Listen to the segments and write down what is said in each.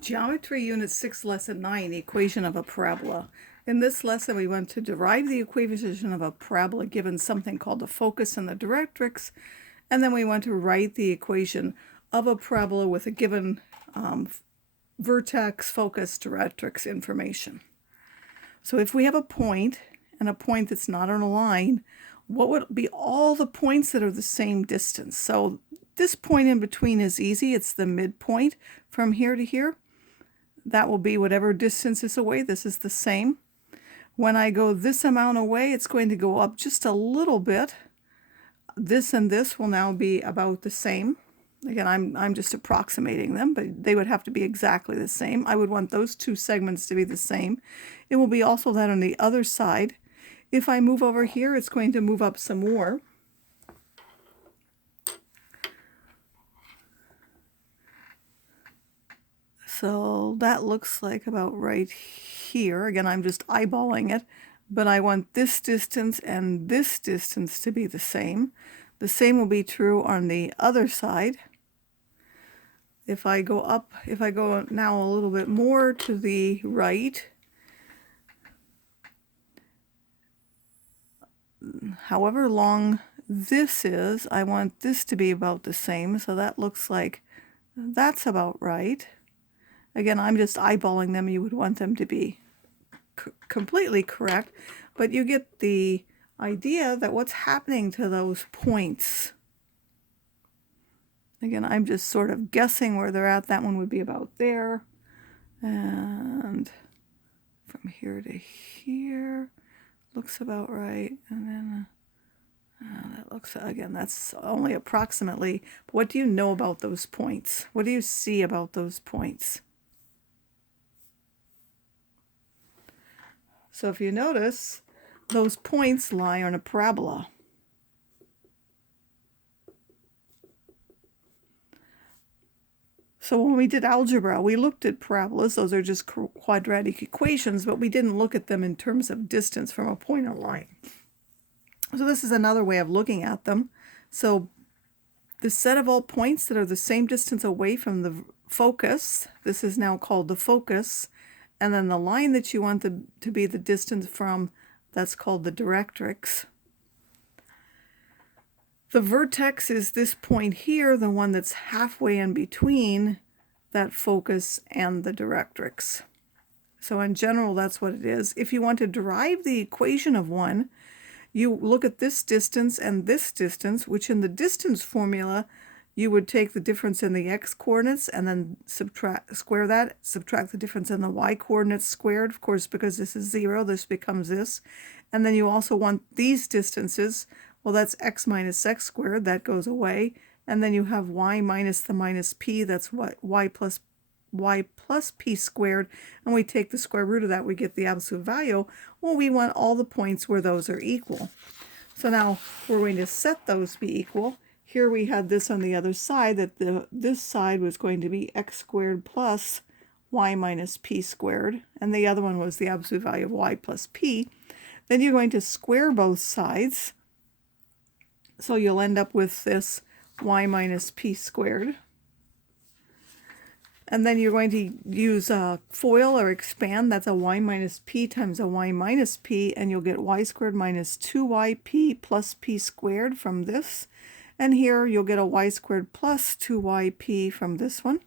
Geometry Unit 6, Lesson 9, Equation of a Parabola. In this lesson, we went to derive the equation of a parabola given something called the focus and the directrix, and then we went to write the equation of a parabola with a given vertex, focus, directrix information. So if we have a point, and a point that's not on a line, what would be all the points that are the same distance? So this point in between is easy. It's the midpoint from here to here. That will be whatever distance is away. This is the same. When I go this amount away, it's going to go up just a little bit. This and this will now be about the same. Again, I'm just approximating them, but they would have to be exactly the same. I would want those two segments to be the same. It will be also that on the other side. If I move over here, it's going to move up some more. So that looks like about right here. Again, I'm just eyeballing it, but I want this distance and this distance to be the same. The same will be true on the other side. If I go up, if I go now a little bit more to the right, however long this is, I want this to be about the same. So that looks like that's about right. Again, I'm just eyeballing them. You would want them to be completely correct, but you get the idea that what's happening to those points. Again, I'm just sort of guessing where they're at. That one would be about there. And from here to here looks about right. And then that looks, again, that's only approximately. But what do you know about those points? What do you see about those points? So if you notice, those points lie on a parabola. So when we did algebra, we looked at parabolas. Those are just quadratic equations, but we didn't look at them in terms of distance from a point or line. So this is another way of looking at them. So the set of all points that are the same distance away from the focus, this is now called the focus. And then the line that you want to be the distance from, that's called the directrix. The vertex is this point here, the one that's halfway in between that focus and the directrix. So in general, that's what it is. If you want to derive the equation of one, you look at this distance and this distance, which in the distance formula, you would take the difference in the x-coordinates and then square that, subtract the difference in the y-coordinates squared. Of course, because this is 0, this becomes this. And then you also want these distances. Well, that's x minus x squared. That goes away. And then you have y minus the minus p. That's what y plus p squared. And we take the square root of that. We get the absolute value. Well, we want all the points where those are equal. So now we're going to set those to be equal. Here we had this on the other side, that this side was going to be x squared plus y minus p squared, and the other one was the absolute value of y plus p. Then you're going to square both sides, so you'll end up with this y minus p squared. And then you're going to use FOIL or expand. That's a y minus p times a y minus p, and you'll get y squared minus 2yp plus p squared from this. And here you'll get a y squared plus 2yp from this one.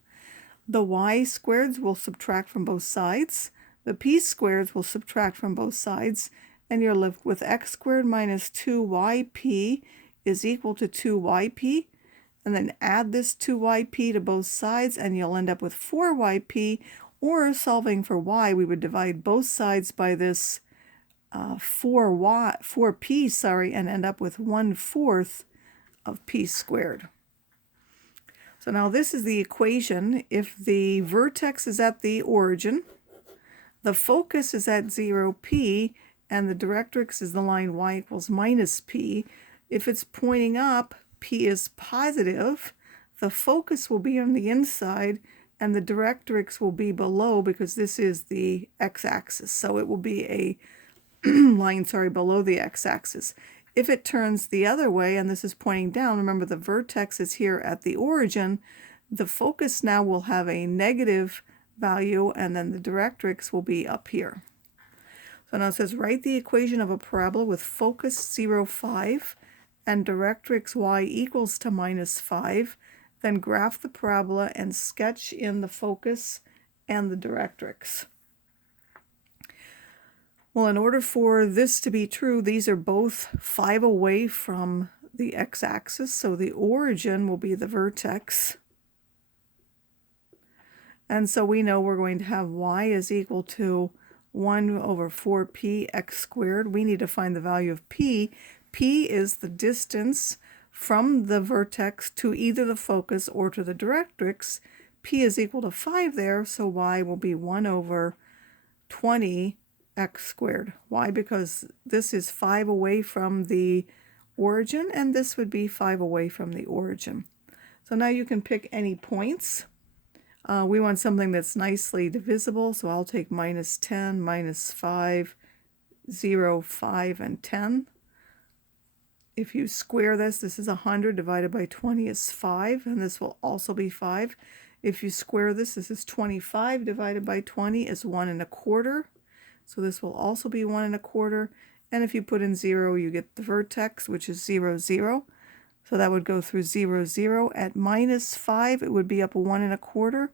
The y squareds will subtract from both sides. The p squareds will subtract from both sides. And you're left with x squared minus 2yp is equal to 2yp. And then add this 2yp to both sides, and you'll end up with 4yp. Or solving for y, we would divide both sides by this 4p, and end up with 1/4 of p squared. So now this is the equation. If the vertex is at the origin, the focus is at 0p, and the directrix is the line y equals minus p. If it's pointing up, p is positive. The focus will be on the inside, and the directrix will be below because this is the x-axis. So it will be a line, below the x-axis. If it turns the other way, and this is pointing down, remember the vertex is here at the origin, the focus now will have a negative value, and then the directrix will be up here. So now it says write the equation of a parabola with focus 0, 5 and directrix y equals to -5. Then graph the parabola and sketch in the focus and the directrix. Well, in order for this to be true, these are both 5 away from the x-axis, so the origin will be the vertex. And so we know we're going to have y is equal to 1 over 4p x squared. We need to find the value of p. P is the distance from the vertex to either the focus or to the directrix. P is equal to 5 there, so y will be 1 over 20 x squared. Why? Because this is 5 away from the origin, and this would be 5 away from the origin. So now you can pick any points. We want something that's nicely divisible, so I'll take -10, -5, 0, 5, and 10. If you square this, this is 100 divided by 20 is 5, and this will also be 5. If you square this, this is 25 divided by 20 is 1 1/4. So this will also be 1 1/4. And if you put in 0, you get the vertex, which is 0, 0. So that would go through 0, 0. At -5, it would be up 1 1/4.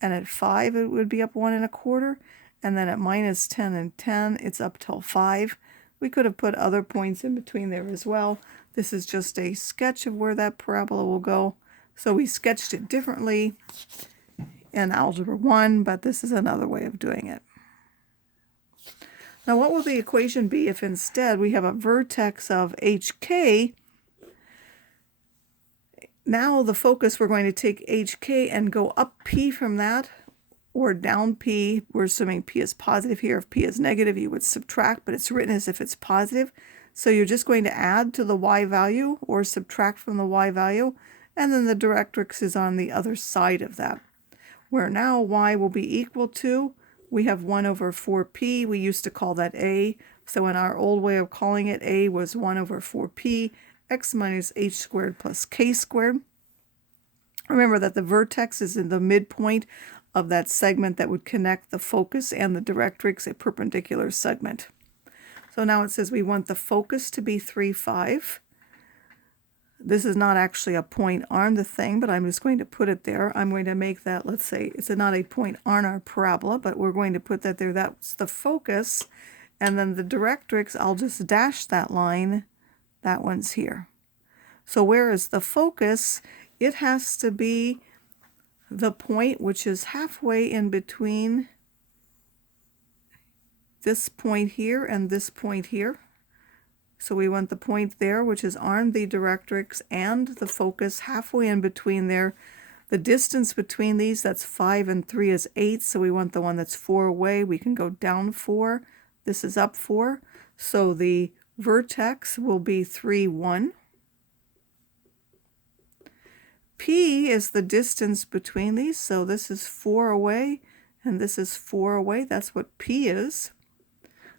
And at 5, it would be up 1 1/4. And then at -10 and 10, it's up till 5. We could have put other points in between there as well. This is just a sketch of where that parabola will go. So we sketched it differently in Algebra 1, but this is another way of doing it. Now, what will the equation be if instead we have a vertex of HK? Now the focus, we're going to take HK and go up P from that, or down P. We're assuming P is positive here. If P is negative, you would subtract, but it's written as if it's positive. So you're just going to add to the y value or subtract from the y value, and then the directrix is on the other side of that, where now y will be equal to, we have 1 over 4p. We used to call that a. So in our old way of calling it, a was 1 over 4p, x minus h squared plus k squared. Remember that the vertex is in the midpoint of that segment that would connect the focus and the directrix, a perpendicular segment. So now it says we want the focus to be 3, 5. This is not actually a point on the thing, but I'm just going to put it there. I'm going to make that, let's say, it's not a point on our parabola, but we're going to put that there. That's the focus. And then the directrix, I'll just dash that line. That one's here. So where is the focus? It has to be the point which is halfway in between this point here and this point here. So we want the point there, which is on the directrix, and the focus halfway in between there. The distance between these, that's 5 and 3 is 8, so we want the one that's 4 away. We can go down 4. This is up 4. So the vertex will be 3, 1. P is the distance between these, so this is 4 away, and this is 4 away. That's what P is.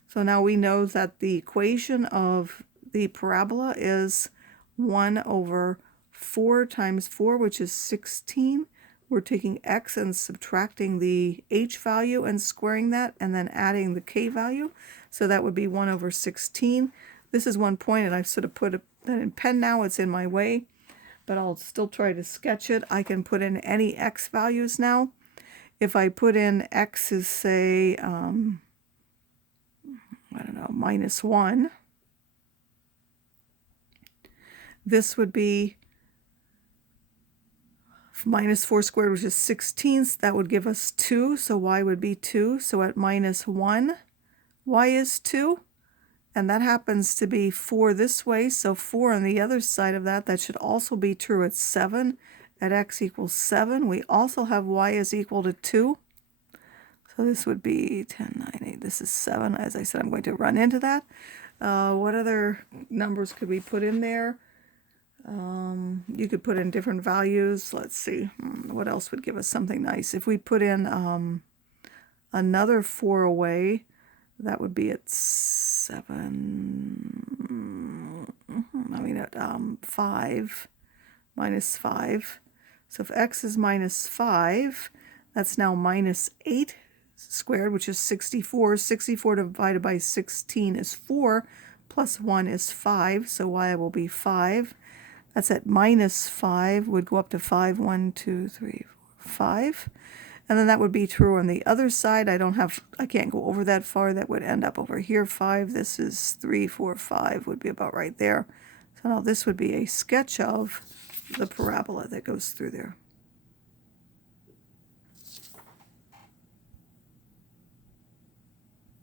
So now we know that the equation of the parabola is 1 over 4 times 4, which is 16. We're taking x and subtracting the h value and squaring that, and then adding the k value. So that would be 1 over 16. This is 1 point, and I've sort of put that in pen now. It's in my way, but I'll still try to sketch it. I can put in any x values now. If I put in x is, say, I don't know, -1. This would be -4 squared, which is 16. That would give us 2, so y would be 2. So at -1, y is 2. And that happens to be 4 this way, so 4 on the other side of that. That should also be true at 7. At x equals 7, we also have y is equal to 2. So this would be 10, 9, 8. This is 7. As I said, I'm going to run into that. What other numbers could we put in there? You could put in different values. Let's see. What else would give us something nice? If we put in another 4 away, that would be at 7. I mean, at 5, -5. So if x is -5, That's now minus 8 squared, which is 64. 64 divided by 16 is 4, plus 1 is 5, so y will be 5. That's at minus 5, would go up to 5, 1, 2, 3, 4, 5. And then that would be true on the other side. I can't go over that far. That would end up over here, 5. This is 3, 4, 5 would be about right there. So now this would be a sketch of the parabola that goes through there.